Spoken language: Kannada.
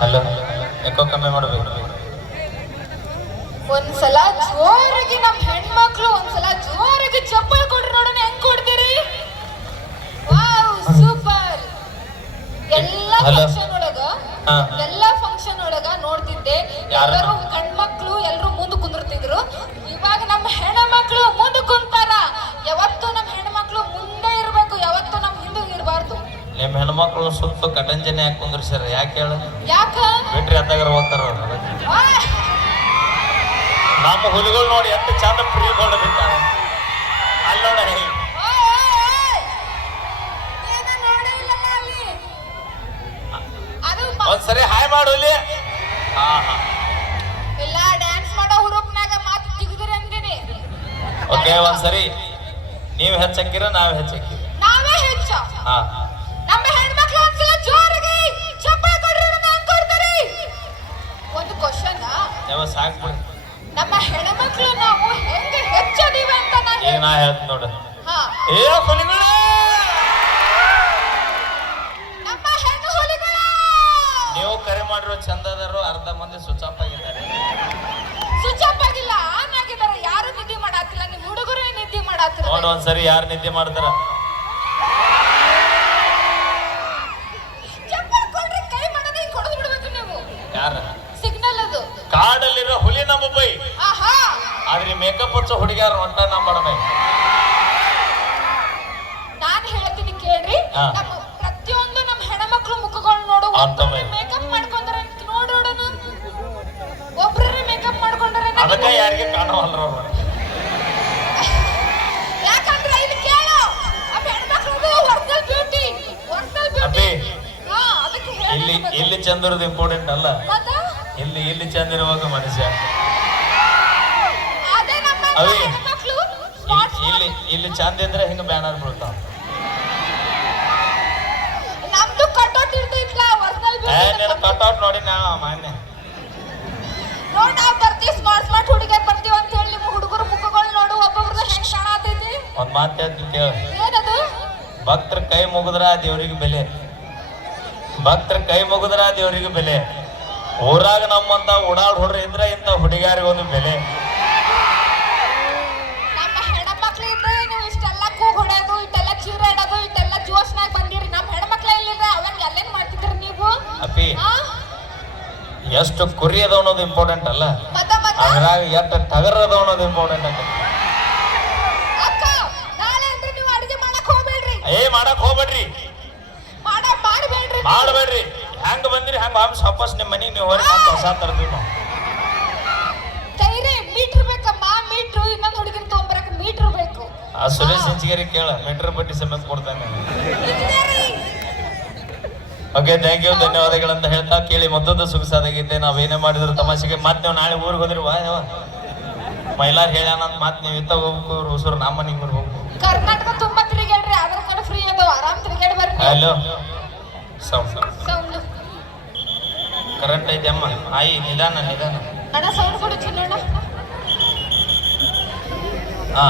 ಹಲೋ ಯಾಕೋ ಕಮ್ಮಿ ಮಾಡ್ಬೇಕು. ಒಂದ್ಸಲ ಜೋರಾಗಿ ನಮ್ ಹೆಣ್ಮಕ್ಳು ಒಂದ್ಸಲ ಜೋರಾಗಿ ಚಪ್ಪಲ್ ಕೊಡ್ರಿ ನೋಡೋಣ ಹೆಂಗ್ ಕೊಡ್ತೀರಿ. Wow super. ಎಲ್ಲಾ ಫಂಕ್ಷನ್ ಒಳಗ ನೋಡ್ತಿದ್ದೆ ಎಲ್ಲರೂ ಗಂಡ್ಮಕ್ಳು ಎಲ್ರು ಮುಂದೆ ಕುಂದಿರ್ತಿದ್ರು. ಇವಾಗ ನಮ್ಮ ಹೆಣ್ಮಕ್ಳು ಮುಂದೆ ಕುಂತಾರ. ಯಾವತ್ತು ನಮ್ಮ ಹೆಣ್ಮಕ್ಳು ಮುಂದೆ ಇರ್ಬೇಕು, ಯಾವತ್ತು ನಮ್ ಹಿಂದೆ ಇರಬಾರ್ದು. ನಿಮ್ ಹೆಣ್ಮಕ್ಳು ಸುತ್ತ ಕಟಂಜನೆ ಯಾಕೆ ಕುಂದ್ರಿಸ್ಯಾರ? ಯಾಕೆ ಹೇಳ? ಯಾಕ ಬಿಟ್ರಿ ಅತ್ತಾಗ ಹೋಗ್ತಾರ. ನಮ್ಮ ಹುಲಿಗಳು ನೋಡಿ ಎಷ್ಟು ಚಂದ ಪ್ರೀಗಳು ಬಿಟ್ಟಾರ. ಅಲ್ಲೋಡ ಒಂದ್ಸರಿ ಹಾಯ್ ಮಾಡುಲಿ. ಇಲ್ಲ ಡ್ಯಾನ್ಸ್ ಮಾಡೋ ಹುರುಪ್ನಾಗ ಮಾತು ಜಿಗಿದ್ರಿ ಅಂತೀನಿ. ಓಕೆ ಒಂದ್ಸರಿ ನೀವ್ ಹೆಚ್ಚಕ್ಕಿರ ನಾವ್ ಹೆಚ್ಚಕ್ಕಿರ ನಾವೇ ಹೆಚ್ಚ. ನಮ್ಮ ಹೆಣ್ಮಕ್ಳು ಒಂದ್ಸಲ ಜೋರಾಗಿ ಚಪ್ಪಾಳೆ ಕೊಡ್ರಿ ಹೆಂಗ್ ಕೊಡ್ತಾರೆ. ಒಂದು ಕ್ವಶನ್ ಯಾವ ಸಾಕ್ಬಿಡಿ. ನಮ್ಮ ಹೆಣ್ಮಕ್ಳು ನಾವು ಹೆಂಗೆ ಹೆಚ್ಚದಿವೆ ಅಂತ ನಾ ಹೇಳ್ತ ನೋಡ. ಏ ಹುಲಿಗಳೇ, ನಮ್ಮ ಹೆಣ್ಣು ಹುಲಿಗಳು ನೀವು ಕರೆ ಮಾಡಿರೋ ಚಂದದರು ಅರ್ಧ ಮಂದಿ ಸ್ವಿಚ್ ಆಫ್ ಆಗಿದ್ದಾರೆ. ಸ್ವಿಚ್ ಆಫ್ ಆಗಿಲ್ಲ, ಆನ್ ಆಗಿದ್ದಾರೆ. ಯಾರು ನಿದ್ದೆ ಮಾಡಾತಿಲ್ಲ, ನಿಮ್ ಹುಡುಗರು ನಿದ್ದೆ ಮಾಡಾತಿರ. ನೋಡ್ ಒಂದ್ಸರಿ ಯಾರು ನಿದ್ದೆ ಮಾಡ್ತಾರ? ಚಪ್ಪಲ್ ಕೊಡ್ರಿ, ಕೈ ಮಾಡೋದು ಹಿಂಗ್ ಕೊಡದ್ ಬಿಡ್ಬೇಕು ನೀವು. ಯಾರ ಸಿಗ್ನಲ್ ಅದು. ಕಾಡಲ್ಲಿರೋ ಹುಲಿ ನಮ್ಮ ಬೈ. ಆಹಾ, ಆದ್ರೆ ಮೇಕಪ್ ಹಚ್ಚೋ ಹುಡುಗಿಯಾರ ಹೊಂಟ ನಂಬಡ ಮೈ. ನಾನ್ ಹೇಳ್ತೀನಿ ಕೇಳ್ರಿ. ನಮ್ಮ ಪ್ರತಿಯೊಂದು ನಮ್ಮ ಹೆಣ್ಮಕ್ಳು ಮುಖಗಳು ನೋಡು, ಮೇಕಪ್ ಮಾಡ್ಕೊಂಡ್ರೆ ನೋಡೋಣ. ಒಬ್ರೇ ಮೇಕಪ್ ಮಾಡ್ಕೊಂಡ್ರೆ ಅದಕ್ಕೆ ಯಾರಿಗೆ ಕಾಣವಲ್ರ ಅವ್ರು. ಯಾಕಂದ್ರೆ ಇಲ್ಲಿ ಕೇಳು, ನಮ್ಮ ಹೆಣ್ಮಕ್ಳದು ಒರಿಜಿನಲ್ ಬ್ಯೂಟಿ, ಒರಿಜಿನಲ್ ಬ್ಯೂಟಿ. ಹಾ, ಅದಕ್ಕೆ ಇಲ್ಲಿ ಚಂದ ಇರೋದು ಇಂಪಾರ್ಟೆಂಟ್ ಅಲ್ಲ, ಇಲ್ಲಿ ಚಂದ ಇರುವಾಗ ಮನುಷ್ಯ. ಅದೇ ನಮ್ಮ ಹೆಣ್ಮಕ್ಳು ಇಲ್ಲಿ ಚಂದ ಇದ್ರೆ ಹಿಂಗ ಬ್ಯಾನರ್ ಬೀಳ್ತಾವ. ನಮ್ದು ಕಟ್ಔಟ್ ಇರ್ತೈತ್ಲ ಒರಿಜಿನಲ್ ಬ್ಯೂಟಿ. ನೀನು ಕಟ್ಔಟ್ ನೋಡಿ ನಾ ಮಾನ್ಯ ನೋಡ್ ನಾವ್ ಬರ್ತೀವಿ, ಸ್ಮಾರ್ಟ್ ಸ್ಮಾರ್ಟ್ ಹುಡುಗಿಯರ್ ಬರ್ತೀವಿ ಅಂತ ಹೇಳಿ ನಿಮ್ಮ ಹುಡುಗರ ಮುಖಗಳು ನೋಡು, ಒಬ್ಬೊಬ್ರದ್ದು ಹೆಂಗ್ ಕಾಣತೈತಿ. ಒಂದ್ ಮಾತು ಹೇಳ್ತೀನಿ ಕೇಳ. ಏನದು? ಭಕ್ತರ ಕೈ ಮುಗಿದ್ರ ದೇವ್ರಿಗೆ ಬೆಲೆ. ಭಕ್ತರ ಕೈ ಮುಗಿದ್ರ ದೇವ್ರಿಗೆ ಬೆಲೆ. ಊರಾಗ ನಮ್ಮಂತ ಓಡಾಡ್ ಹುಡ್ರ ಇದ್ರ ಇಂತ ಹುಡುಗಿಯಾರಿಗೆ ಒಂದು ಬೆಲೆ. ನಮ್ಮ ಹೆಣ್ಮಕ್ಳು ಇದ್ರೆ ನೀವು ಇಷ್ಟೆಲ್ಲ ಕೂಗ್ ಹೊಡೆಯೋದು, ಇಷ್ಟೆಲ್ಲ ಚೀರ ಇಡೋದು, ಇಷ್ಟೆಲ್ಲ ಜೋಶ್ನಾಗ ಬಂದಿರಿ. ನಮ್ಮ ಹೆಣ್ಮಕ್ಳ ಇಲ್ಲಿದ್ರೆ ಅವಾಗ ಎಲ್ಲೇನ್ ಮಾಡ್ತಿದ್ರಿ ನೀವು? ಅಪ್ಪಿ ಎಷ್ಟು ಕುರಿ ಅದ ಅನ್ನೋದು ಇಂಪಾರ್ಟೆಂಟ್ ಅಲ್ಲ, ಅದ್ರಾಗ ಎಷ್ಟು ಟಗರ್ ಅದ ಅನ್ನೋದು ಇಂಪಾರ್ಟೆಂಟ್ ಅಲ್ಲ. ಅಕ್ಕ, ನಾಳೆ ಅಂದ್ರೆ ನೀವು ಅಡಿಗೆ ಮಾಡಕ್ ಹೋಗ್ಬೇಡ್ರಿ. ಮಾಡಕ್ ಹೋಗ್ಬೇಡ್ರಿ, ಮಾಡಬೇಡ್ರಿ. ಹೆಂಗ ಬಂದಿರಿ ಹಂಗ ವಾಪಸ್ ನಿಮ್ಮ ಮನೆಗೆ ನೀವು ಹೊರಗೆ ಮತ್ತೆ ಹೊಸ ತರ್ತೀವಿ ನಾವು. ಕೈರೆ ಮೀಟ್ರ್ ಬೇಕಮ್ಮ, ಮೀಟ್ರು. ಇನ್ನೊಂದು ಹುಡುಗಿನ ತಗೊಂಬರಕ್ಕೆ ಮೀಟ್ರ್ ಬೇಕು. ಆ ಸುರೇಶ್ ಇಂಚಿಗೇರಿ ಕೇಳ, ಮೀಟರ್ ಬಡ್ಡಿ ಸಮೇತ ಕೊಡ್ತಾನೆ. ಓಕೆ, ಥ್ಯಾಂಕ್ ಯು, ಧನ್ಯವಾದಗಳಂತ ಹೇಳ್ತಾ ಕೇಳಿ ಮತ್ತೊಂದು ಸೊಗಸಾದಾಗಿದ್ದೆ. ನಾವೇನೇ ಮಾಡಿದ್ರು ತಮಾಷೆಗೆ. ಮತ್ತೆ ನೀವು ನಾಳೆ ಊರಿಗೆ ಹೋದ್ರಿ ಮೈಲಾರ್ ಹೇಳ್ಯಾನಂತ ಮತ್ತೆ ನೀವು ಇತ್ತ ಹೋಗ್ಬೇಕು, ಹೊಸರು ನಮ್ಮ ಮನೆಗೆ ಬರ್ಬೇಕು. ಕರ್ನಾಟಕ ತುಂಬಾ ತಿರುಗಾಡ್ರಿ, ಅದ್ರ ಕೂಡ ಫ್ರೀ ಅದಾವ, ಆರಾಮ್ ತಿರುಗಾಡಿ ಬರ್ರಿ. ಹಲೋ, ಸೌಂಡ್ ಸೌಂಡ್ ಕರೆಂಟ್ ಐತೆ ಅಮ್ಮ. ಆಯಿ ನಿಧಾನ ಅಣ್ಣ, ಸೌಂಡ್ ಕೊಡು ಚಿನ್ನಣ್ಣ. ಹಾ